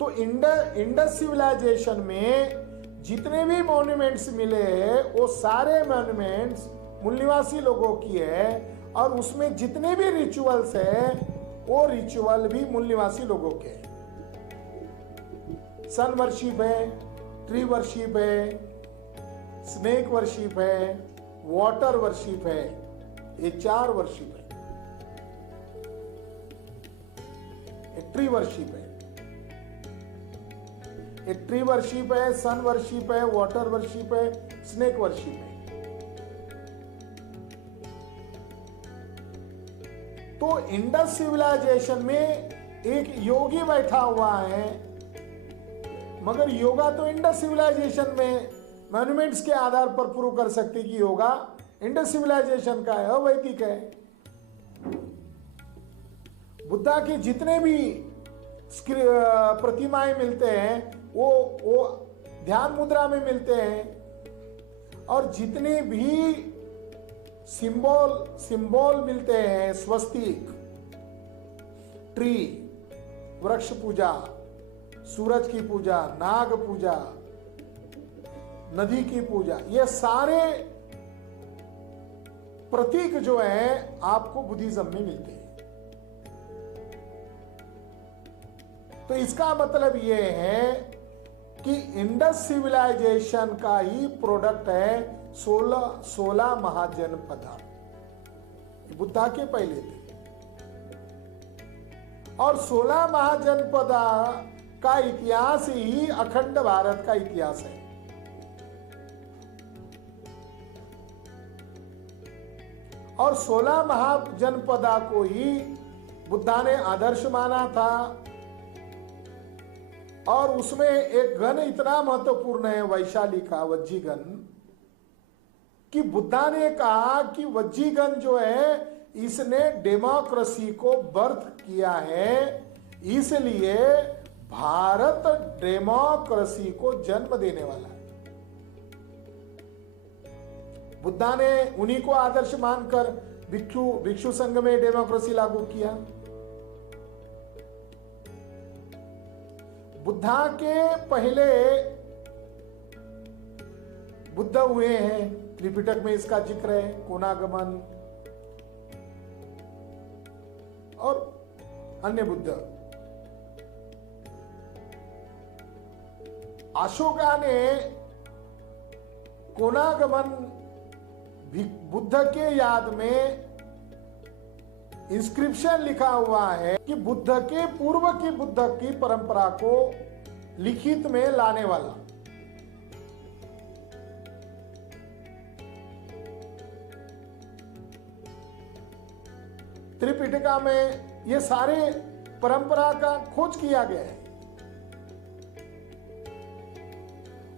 तो Indus civilisation में जितने भी मॉन्यूमेंट्स मिले हैं वो सारे मॉन्यूमेंट्स मूल निवासी लोगों की है, और उसमें जितने भी रिचुअल्स है वो रिचुअल भी मूल निवासी लोगों के हैं। सन वर्शिप है, ट्री वर्शिप है, स्नेक वर्शिप है, वाटर वर्शिप है, ये 4 वर्शिप है। ट्री वर्शिप है, एक ट्री वर्शिप है, सन वर्शिप है, वाटर वर्शिप है, स्नेक वर्शिप है। तो इंडस सिविलाइजेशन में एक योगी बैठा हुआ है, मगर योगा तो इंडस सिविलाइजेशन में मॉन्यूमेंट्स के आधार पर प्रूव कर सकते कि योगा इंडस सिविलाइजेशन का है, अवैदिक है। बुद्धा के जितने भी प्रतिमाएं मिलते हैं वो ध्यान मुद्रा में मिलते हैं, और जितने भी सिंबल मिलते हैं, स्वस्तिक, ट्री, वृक्ष पूजा, सूरज की पूजा, नाग पूजा, नदी की पूजा, ये सारे प्रतीक जो है आपको बुद्धिज्म में मिलते हैं। तो इसका मतलब ये है कि इंडस सिविलाइजेशन का ही प्रोडक्ट है 16 महाजनपदा, बुद्धा के पहले थे। और 16 महाजनपदा का इतिहास ही अखंड भारत का इतिहास है। और 16 महाजनपदा को ही बुद्धा ने आदर्श माना था, और उसमें एक गण इतना महत्वपूर्ण है वैशाली का, वज्जीगण, कि बुद्धा ने कहा कि वज्जीगण जो है इसने डेमोक्रेसी को बर्थ किया है, इसलिए भारत डेमोक्रेसी को जन्म देने वाला है। बुद्धा ने उन्हीं को आदर्श मानकर भिक्षु संघ में डेमोक्रेसी लागू किया। बुद्धा के पहले बुद्ध हुए हैं, त्रिपिटक में इसका जिक्र है, कोनागमन और अन्य बुद्ध। अशोका ने कोनागमन बुद्ध के याद में इंस्क्रिप्शन लिखा हुआ है कि बुद्ध के पूर्व की बुद्ध की परंपरा को लिखित में लाने वाला। त्रिपिटका में ये सारे परंपरा का खोज किया गया है।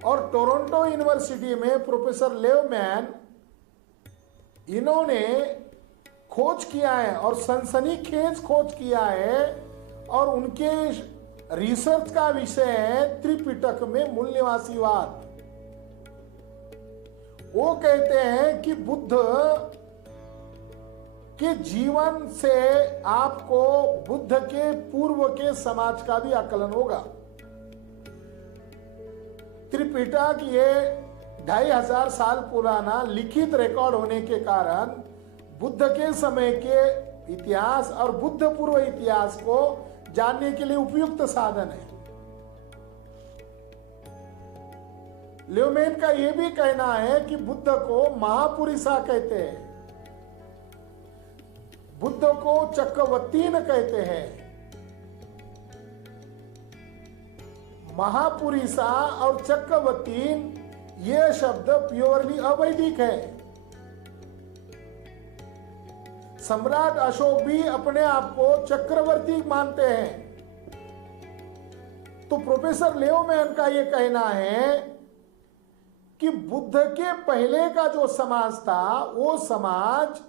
और टोरंटो यूनिवर्सिटी में प्रोफेसर लेवमैन, इन्होंने खोज किया है और सनसनीखेज खोज किया है, और उनके रिसर्च का विषय है त्रिपिटक में मूल निवासीवाद। वो कहते हैं कि बुद्ध के जीवन से आपको बुद्ध के पूर्व के समाज का भी आकलन होगा। त्रिपिटक ये 2500 साल पुराना लिखित रिकॉर्ड होने के कारण बुद्ध के समय के इतिहास और बुद्ध पूर्व इतिहास को जानने के लिए उपयुक्त साधन है। ल्यूमेन का यह भी कहना है कि बुद्ध को महापुरुषा कहते हैं, बुद्ध को चक्रवर्तीन कहते हैं। महापुरुषा और चक्रवर्तीन ये शब्द प्योरली अवैदिक है। सम्राट अशोक भी अपने आप को चक्रवर्ती मानते हैं। तो प्रोफेसर लेवमैन का यह कहना है कि बुद्ध के पहले का जो समाज था, वो समाज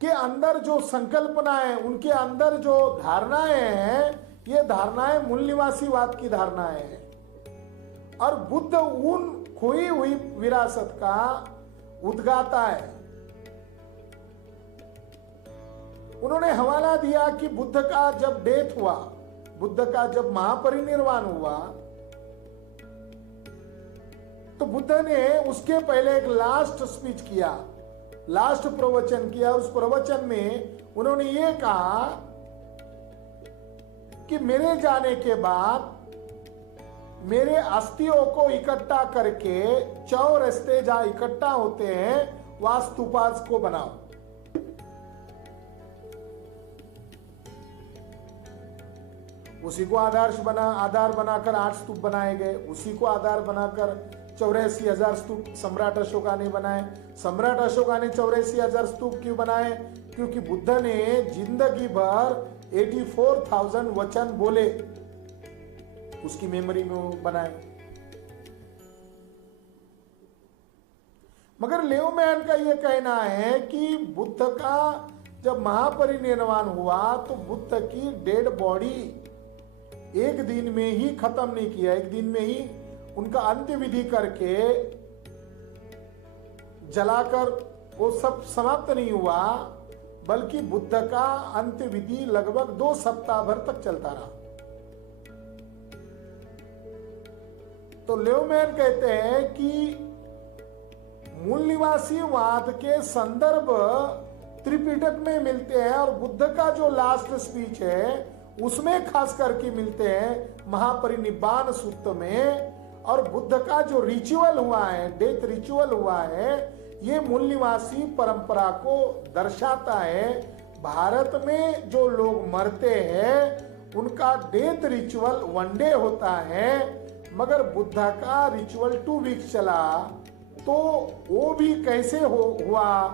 के अंदर जो संकल्पनाएं, उनके अंदर जो धारणाएं हैं, ये धारणाएं मूल निवासीवाद की धारणाएं हैं। और बुद्ध उन खोई हुई विरासत का उद्गाता है। उन्होंने हवाला दिया कि बुद्ध का जब डेथ हुआ, बुद्ध का जब महापरिनिर्वाण हुआ तो बुद्ध ने उसके पहले एक लास्ट स्पीच किया, लास्ट प्रवचन किया। उस प्रवचन में उन्होंने ये कहा कि मेरे जाने के बाद मेरे अस्थियों को इकट्ठा करके चौरस्ते जहां इकट्ठा होते हैं वहां स्तूपास को बनाओ। उसी को आधार बनाकर 8 स्तूप बनाए गए। उसी को आधार बनाकर 84,000 स्तूप सम्राट अशोका ने बनाए। सम्राट अशोका ने 84,000 स्तूप क्यों बनाए? क्योंकि बुद्ध ने जिंदगी भर 84,000 वचन बोले, उसकी मेमोरी में वो बनाए। मगर लेवमैन का यह कहना है कि बुद्ध का जब महापरिनिर्वाण हुआ तो बुद्ध की डेड बॉडी एक दिन में ही खत्म नहीं किया, एक दिन में ही उनका अंत्य विधि करके जलाकर वो सब समाप्त नहीं हुआ, बल्कि बुद्ध का अंत्य विधि लगभग 2 सप्ताह भर तक चलता रहा। तो लेवमैन कहते हैं कि मूल निवासी वाद के संदर्भ त्रिपिटक में मिलते हैं और बुद्ध का जो लास्ट स्पीच है उसमें खास करके मिलते हैं महापरिनिब्बाण सूत्र में। और बुद्ध का जो रिचुअल हुआ है, डेथ रिचुअल हुआ है, ये मूल निवासी परंपरा को दर्शाता है। भारत में जो लोग मरते हैं उनका डेथ रिचुअल 1 डे होता है, मगर बुद्ध का रिचुअल 2 वीक्स चला। तो वो भी कैसे हुआ?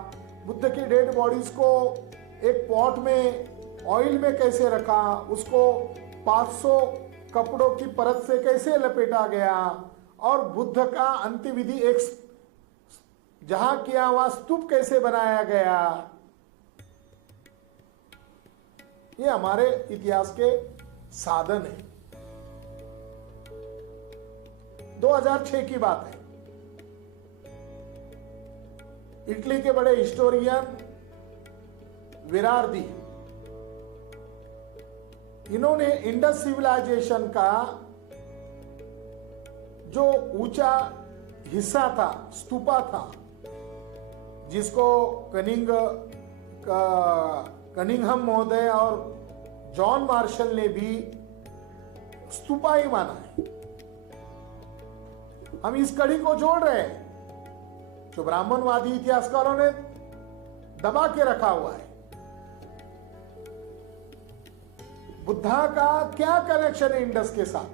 बुद्ध की डेड बॉडीज को एक पॉट में ऑयल में कैसे रखा, उसको 500 कपड़ों की परत से कैसे लपेटा गया, और बुद्ध का अंतिम विधि एक जहां किया वहां स्तूप कैसे बनाया गया, ये हमारे इतिहास के साधन है। 2006 की बात है। इटली के बड़े हिस्टोरियन विरारदी, इन्होंने इंडस सिविलाइजेशन का जो ऊंचा हिस्सा था, स्तूपा था, जिसको कनिंघम महोदय और जॉन मार्शल ने भी स्तूपा ही माना है। हम इस कड़ी को जोड़ रहे हैं जो ब्राह्मणवादी इतिहासकारों ने दबा के रखा हुआ है। बुद्धा का क्या कनेक्शन है इंडस के साथ,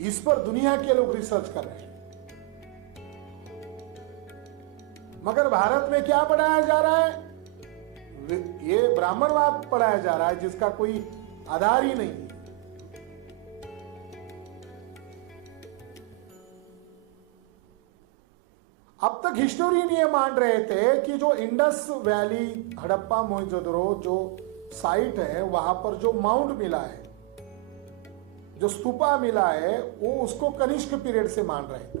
इस पर दुनिया के लोग रिसर्च कर रहे हैं। मगर भारत में क्या पढ़ाया जा रहा है? ये ब्राह्मणवाद पढ़ाया जा रहा है जिसका कोई आधार ही नहीं है। अब तक हिस्टोरियन ये मान रहे थे कि जो इंडस वैली, हड़प्पा, मोहनजोदड़ो जो साइट है, वहां पर जो माउंट मिला है, जो स्तूपा मिला है, वो उसको कनिष्क पीरियड से मान रहे थे,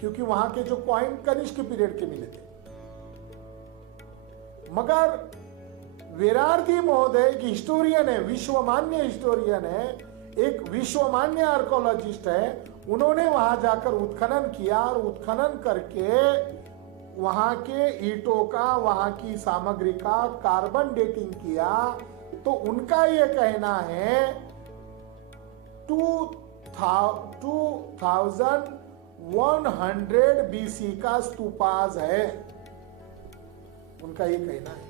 क्योंकि वहां के जो कॉइन कनिष्क पीरियड के मिले थे। मगर विरारदी महोदय की हिस्टोरियन है, विश्वमान्य हिस्टोरियन है, एक विश्वमान्य आर्कोलॉजिस्ट है, उन्होंने वहां जाकर उत्खनन किया और उत्खनन करके वहां के ईंटों का, वहां की सामग्री का कार्बन डेटिंग किया। तो उनका यह कहना है 2100 बीसी का स्तूपाज है, उनका यह कहना है।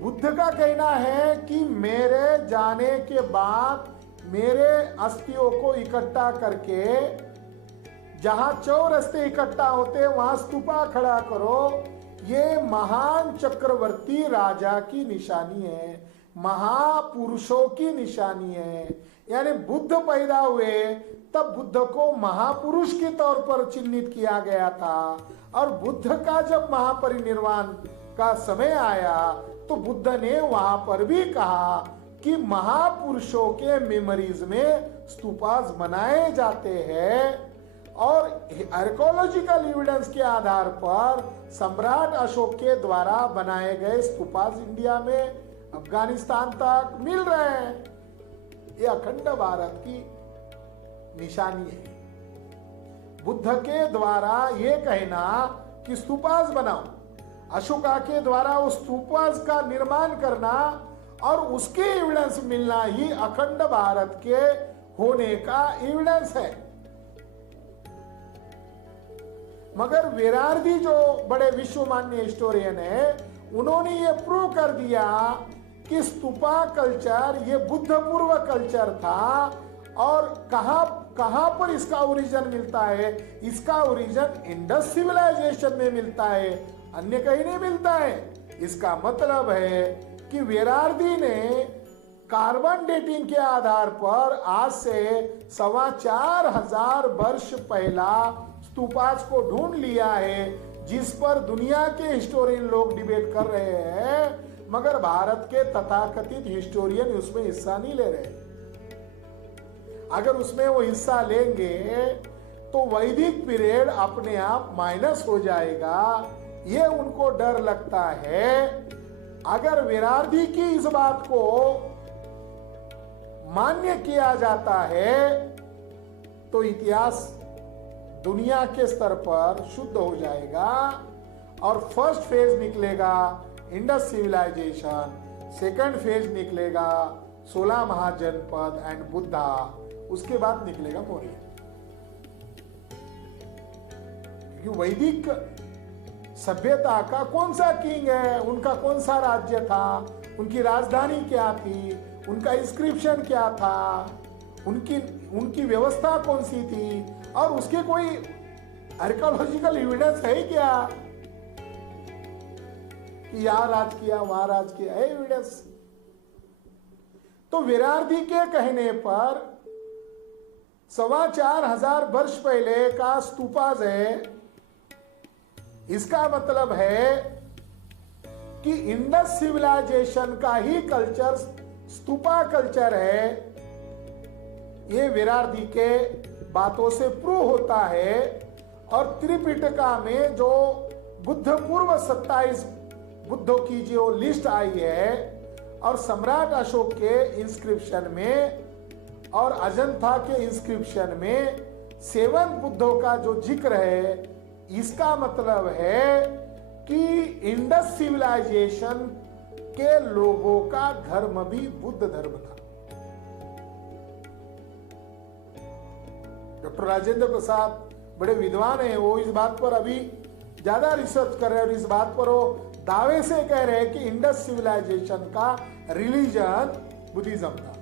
बुद्ध का कहना है कि मेरे जाने के बाद मेरे अस्थियों को इकट्ठा करके जहां चौरस्ते इकट्ठा होते वहां स्तूपा खड़ा करो। ये महान चक्रवर्ती राजा की निशानी है, महापुरुषों की निशानी है। यानी बुद्ध पैदा हुए तब बुद्ध को महापुरुष के तौर पर चिन्हित किया गया था, और बुद्ध का जब महापरिनिर्वाण का समय आया तो बुद्ध ने वहां पर भी कहा कि महापुरुषों के मेमोरीज में स्तूपास बनाए जाते हैं। और आर्कोलॉजिकल एविडेंस के आधार पर सम्राट अशोक के द्वारा बनाए गए स्तूपास इंडिया में, अफगानिस्तान तक मिल रहे हैं। ये अखंड भारत की निशानी है। बुद्ध के द्वारा ये कहना कि स्तूपास बनाओ, अशोका के द्वारा उस स्तूपास का निर्माण करना और उसके एविडेंस मिलना ही अखंड भारत के होने का एविडेंस है। मगर वेरार्दी जो बड़े विश्वमान्य हिस्टोरियन है, उन्होंने ये प्रूव कर दिया कि स्तूपा कल्चर ये बुद्ध पूर्व कल्चर था। और कहां पर इसका ओरिजिन मिलता है? इसका ओरिजिन इंडस सिविलाइजेशन में मिलता है, अन्य कहीं नहीं मिलता है। इसका मतलब है कि वेरार्दी ने कार्बन डेटिंग के आधार पर आज से 4,500 वर्ष पहला स्तूपास को ढूंढ लिया है, जिस पर दुनिया के हिस्टोरियन लोग डिबेट कर रहे हैं, मगर भारत के तथाकथित हिस्टोरियन उसमें हिस्सा नहीं ले रहे। अगर उसमें वो हिस्सा लेंगे तो वैदिक पीरियड अपने आप माइनस हो जाएगा, ये उनको डर लगता है। अगर वेरार्दी की इस बात को मान्य किया जाता है तो इतिहास दुनिया के स्तर पर शुद्ध हो जाएगा और फर्स्ट फेज निकलेगा इंडस सिविलाइजेशन, सेकंड फेज निकलेगा 16 महाजनपद एंड बुद्धा, उसके बाद निकलेगा मौर्य। क्योंकि वैदिक सभ्यता का कौन सा किंग है, उनका कौन सा राज्य था, उनकी राजधानी क्या थी, उनका इंस्क्रिप्शन क्या था, उनकी व्यवस्था कौन सी थी, और उसके कोई आर्कियोलॉजिकल एविडेंस है क्या कि यहां राज किया वहां राज किया? है एविडेंस? तो वेरार्दी के कहने पर 4,500 वर्ष पहले का स्तूपास है। इसका मतलब है कि इंडस सिविलाइजेशन का ही कल्चर स्तूपा कल्चर है। ये वेरार्दी के बातों से प्रूव होता है। और त्रिपिटका में जो बुद्ध पूर्व 27 बुद्धों की जो लिस्ट आई है और सम्राट अशोक के इंस्क्रिप्शन में और अजंता के इंस्क्रिप्शन में 7 बुद्धों का जो जिक्र है, इसका मतलब है कि इंडस सिविलाइजेशन के लोगों का धर्म भी बुद्ध धर्म था। डॉक्टर राजेंद्र प्रसाद बड़े विद्वान हैं, वो इस बात पर अभी ज्यादा रिसर्च कर रहे हैं और इस बात पर वो दावे से कह रहे हैं कि इंडस सिविलाइजेशन का रिलीजन बुद्धिज्म था।